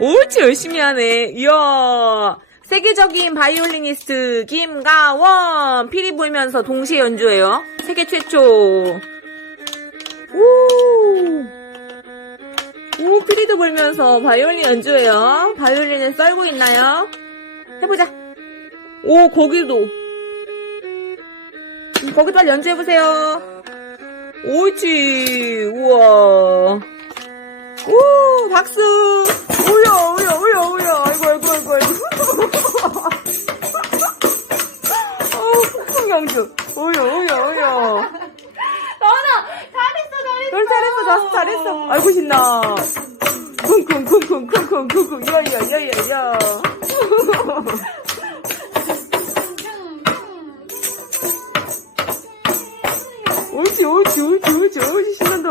옳지, 열심히 하네. 이야. 세계적인 바이올리니스트 김가원. 피리 불면서 동시에 연주해요. 세계 최초. 오. 오, 피리도 불면서 바이올린 연주해요. 바이올린을 썰고 있나요? 해보자. 오, 거기도. 음, 거기 빨리 연주해 보세요. 옳지. 우와. 오, 박수. 강주. 오요, 오요, 오요. 너나 잘했어 잘했어. 널 잘했어, 자스 잘했어. 알고 싶나? 쿵쿵, 쿵쿵, 쿵쿵, 쿵쿵. 야, 야, 야, 야, 야. 옳지, 옳지, 옳지, 옳지, 옳지, 신난다.